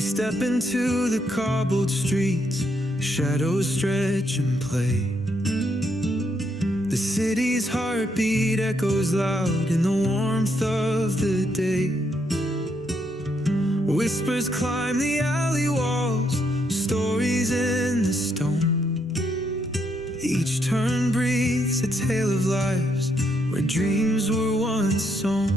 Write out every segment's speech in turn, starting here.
We step into the cobbled streets, shadows stretch and play. The city's heartbeat echoes loud in the warmth of the day. Whispers climb the alley walls, stories in the stone. Each turn breathes a tale of lives where dreams were once sown.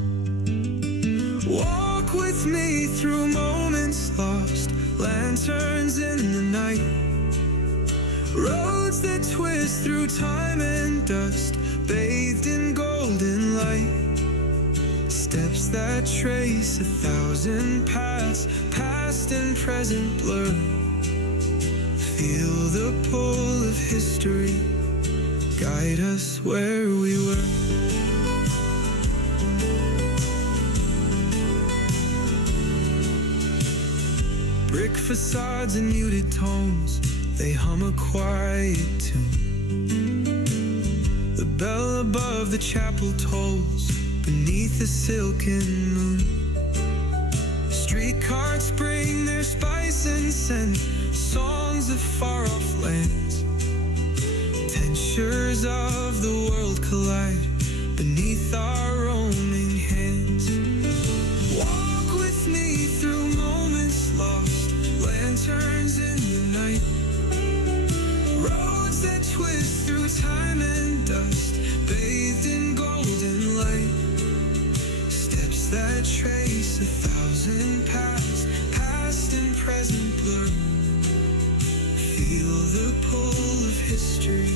Walk with me through moments lost, lanterns in the night. Roads that twist through time and dust, bathed in golden light. Steps that trace 1,000 paths, past and present blur. Feel the pull of history, guide us where we were. Brick facades and muted tones, they hum a quiet tune. The bell above the chapel tolls beneath the silken moon. Street carts bring their spice and scent, songs of far-off lands. Tensures of the world collide beneath our roaming hands. Walk with me through moments lost, lanterns in the night. Roads that twist through time and dust, bathed in golden light. Steps that trace 1,000 paths, past and present blur. Feel the pull of history,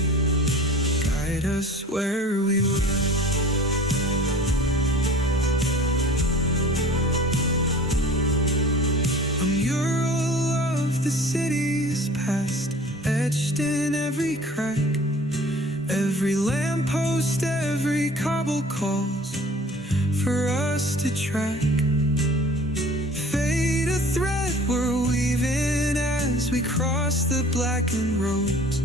guide us where we were. A mural of the city's past, etched in every crack. Every lamppost, every cobble calls for us to track. Fade a thread we're weaving as we cross the blackened roads.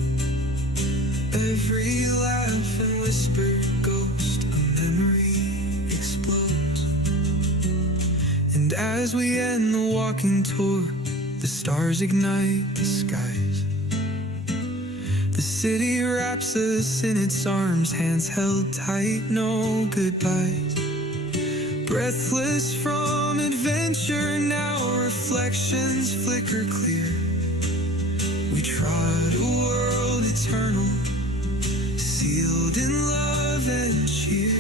Every laugh and whispered ghost, a memory explodes. And as we end the walking tour, the stars ignite the skies. The city wraps us in its arms, hands held tight, no goodbyes. Breathless from adventure now, reflections flicker clear. We trod a world eternal, sealed in love and cheer.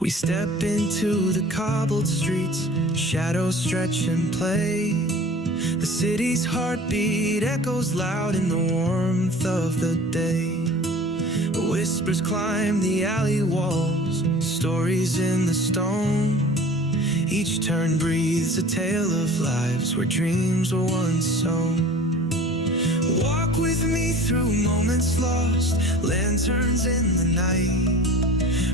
We step into the cobbled streets, shadows stretch and play. The city's heartbeat echoes loud in the warmth of the day. Whispers climb the alley walls, stories in the stone. Each turn breathes a tale of lives where dreams were once sown. Walk with me through moments lost, lanterns in the night.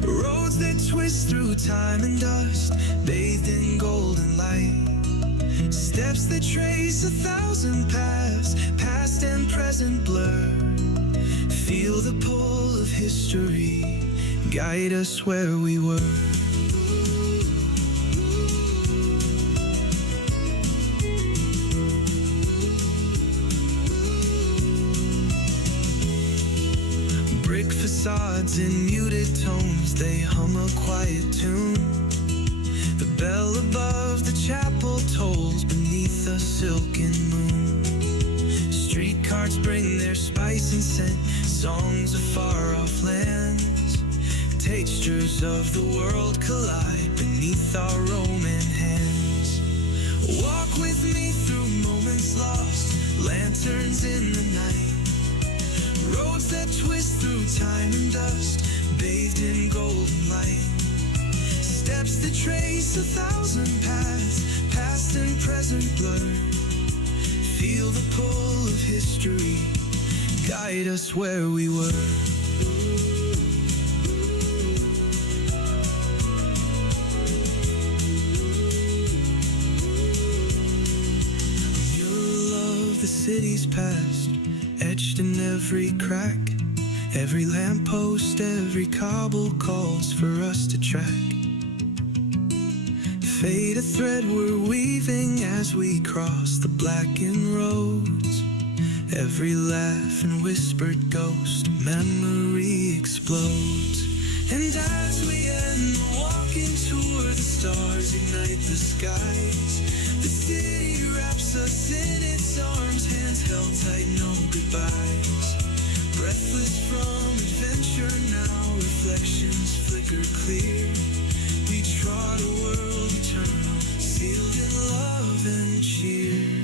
Roads that twist through time and dust, bathed in golden light. Steps that trace 1,000 paths, past and present blur. Feel the pull of history, guide us where we were. Brick facades in muted tones, they hum a quiet tune. The bell above the chapel tolls beneath a silken moon. Street carts bring their spice and scent, songs of far-off lands. Textures of the world collide beneath our Roman hands. Walk with me through moments lost, lanterns in the night. Roads that twist through time and dust, bathed in golden light. Steps that trace 1,000 paths, past and present blur. Feel the pull of history guide us where we were. The city's past, etched in every crack. Every lamppost, every cobble calls for us to track. Fade a thread we're weaving as we cross the blackened roads. Every laugh and whispered ghost, memory explodes. And as we end the walking tour, the stars ignite the skies. The city wraps us in its arms, hands held tight, no goodbyes. Breathless from adventure now, reflections flicker clear. We trod a world eternal, sealed in love and cheer.